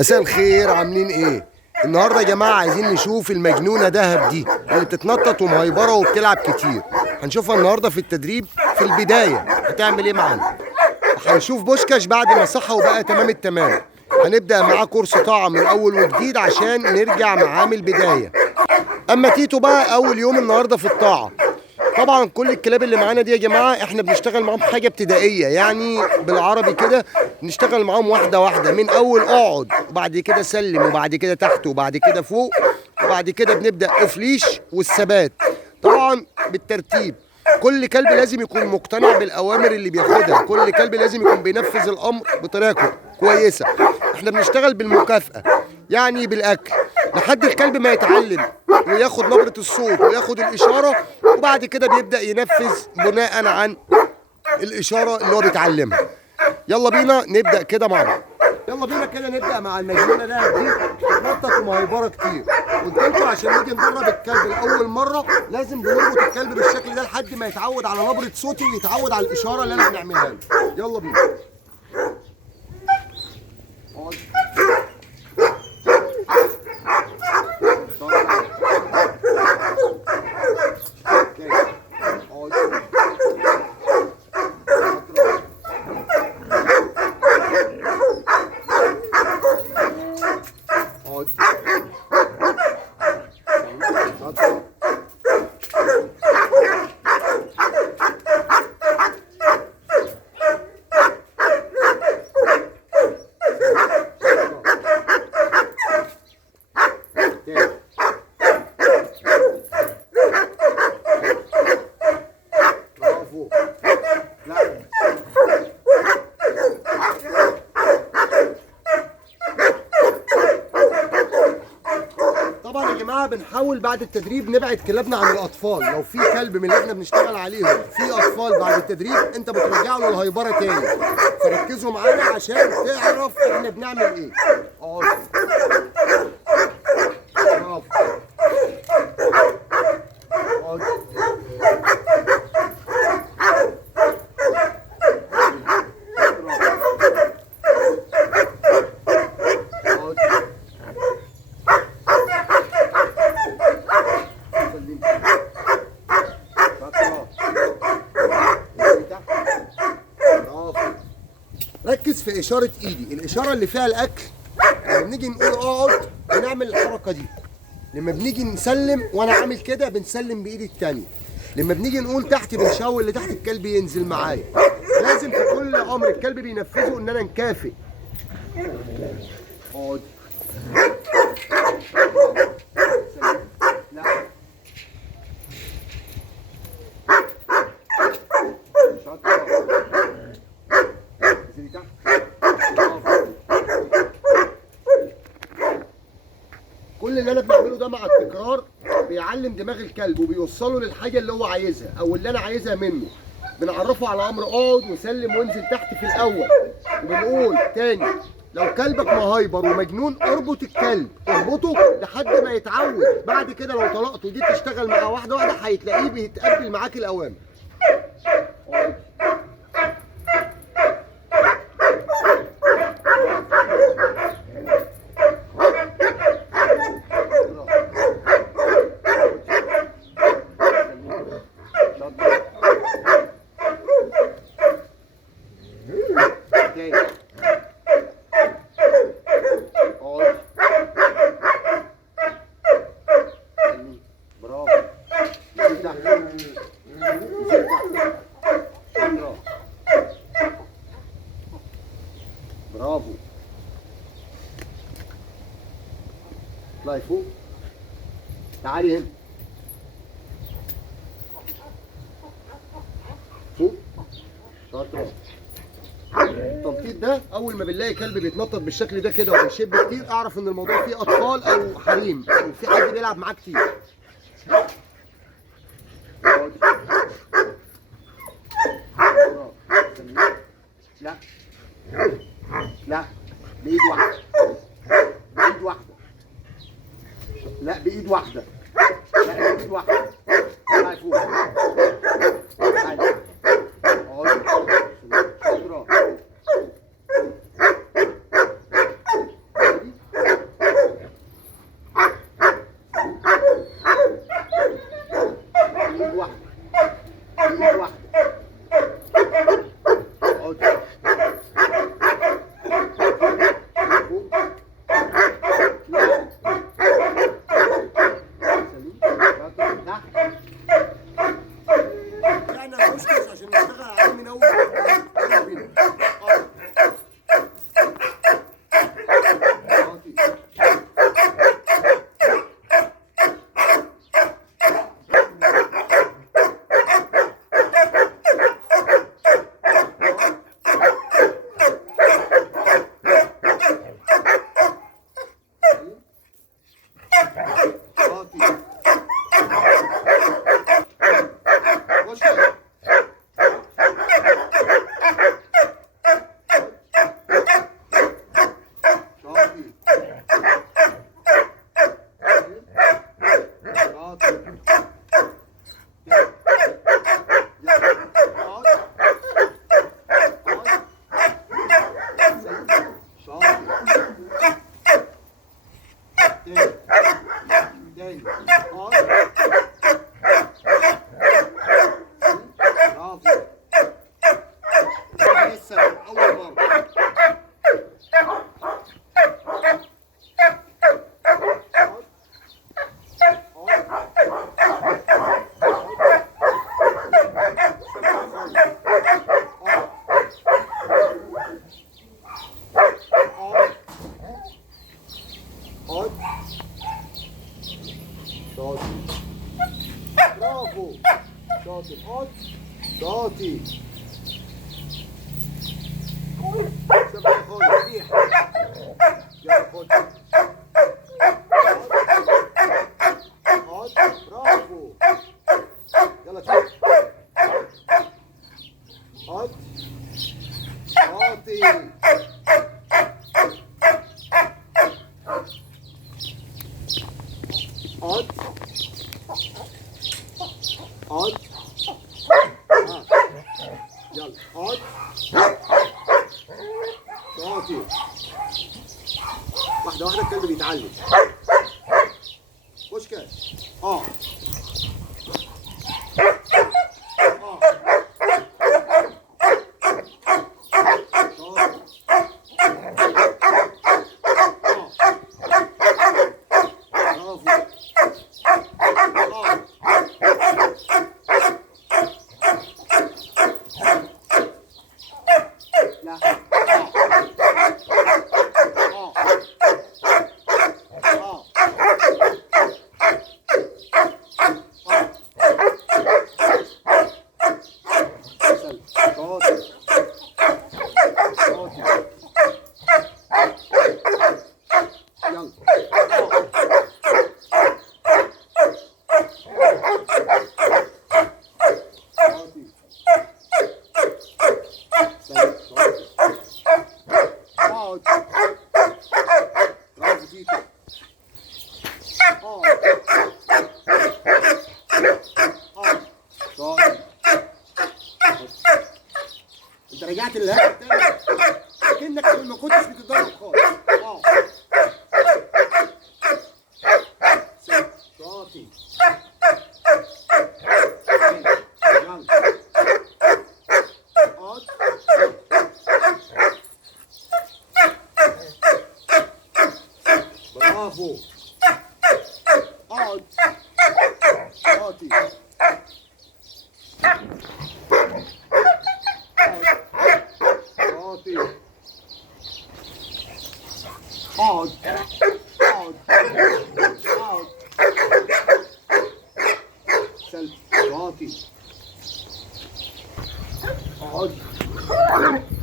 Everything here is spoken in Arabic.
مساء الخير، عاملين ايه؟ النهارده يا جماعه عايزين نشوف المجنونه دهب دي اللي بتتنطط ومهيبره وبتلعب كتير. هنشوفها النهارده في التدريب. في البدايه هتعمل ايه معانا؟ هنشوف بوشكاش بعد ما صحى وبقى تمام التمام. هنبدا معاه كورس طاعه من اول وجديد عشان نرجع معاه من البدايه. اما تيتو بقى اول يوم النهارده في الطاعه. طبعا كل الكلاب اللي معانا دي يا جماعه احنا بنشتغل معاهم حاجه ابتدائيه، يعني بالعربي كده نشتغل معاهم واحده واحده، من اول اقعد وبعد كده سلم وبعد كده تحت وبعد كده فوق وبعد كده بنبدا اوف ليش والثبات، طبعا بالترتيب. كل كلب لازم يكون مقتنع بالاوامر اللي بياخدها، كل كلب لازم يكون بينفذ الامر بطريقه كويسه. احنا بنشتغل بالمكافاه، يعني بالاكل، لحد الكلب ما يتعلم وياخد نبرة الصوت وياخد الإشارة، وبعد كده بيبدأ ينفذ بناء عن الإشارة اللي هو بيتعلمها. يلا بينا نبدأ كده مع بعض. يلا بينا كده نبدأ مع المجنونة دهب دي بتتنطط ومهيبرة كتير. قلت لكم عشان نيجي ندرب الكلب لأول مرة لازم بنربط الكلب بالشكل ده لحد ما يتعود على نبرة صوتي ويتعود على الإشارة اللي أنا بنعملها له. يلا بينا. طبعا يا جماعه بنحاول بعد التدريب نبعد كلابنا عن الاطفال. لو في كلب من اللي احنا بنشتغل عليهم في اطفال بعد التدريب انت بترجع له الهيبره تاني، فركزوا معانا عشان تعرف احنا بنعمل ايه. برافو. ركز في إشارة إيدي، الإشارة اللي فيها الأكل. لما بنيجي نقول اقعد بنعمل الحركة دي، لما بنيجي نسلم وأنا عامل كده بنسلم بإيدي التانية، لما بنيجي نقول تحت بنشاور اللي تحت الكلب ينزل معايا. لازم في كل أمر الكلب بينفذه إن أنا نكافئ. اقعد. كل اللي انا بعمله ده مع التكرار بيعلم دماغ الكلب وبيوصله للحاجه اللي هو عايزها او اللي انا عايزها منه. بنعرفه على امر اقعد وسلم وانزل تحت في الاول، وبنقول تاني لو كلبك مهايبر ومجنون اربط الكلب، اربطه لحد ما يتعود. بعد كده لو طلقته ودي تشتغل مع واحده واحده هتلاقيه بيتقبل معاك الاوامر. برافو. اطلعي فوق، تعالي هنا فوق. شاطرة. التنطيط ده اول ما بنلاقي كلب بيتنطط بالشكل ده كده وبيشب كتير اعرف ان الموضوع فيه اطفال او حريم او في حد بيلعب معاه كتير. لا لا، بايد واحده، بايد واحده، لا بايد واحده، لا بايد واحده. تعالى فوق، تعالى اقعد. اقعد. شاطر. برافو. شاطر. اقعد. شاطر. سيبها خالص. ريح. يلا خد. اقعد. برافو. يلا تعال. اقعد. شاطر. اقعد. اقعد. يلا اقعد. شاطر. واحدة واحدة الكلب بيتعلم. خش كده. اه. انت رجعت للهدف تاني كأنك ما كنتش بتتدرب خالص. شاطر. برافو. اقعد. شاطر. اقعد. اقعد. اقعد. سلب. شاطر. اقعد.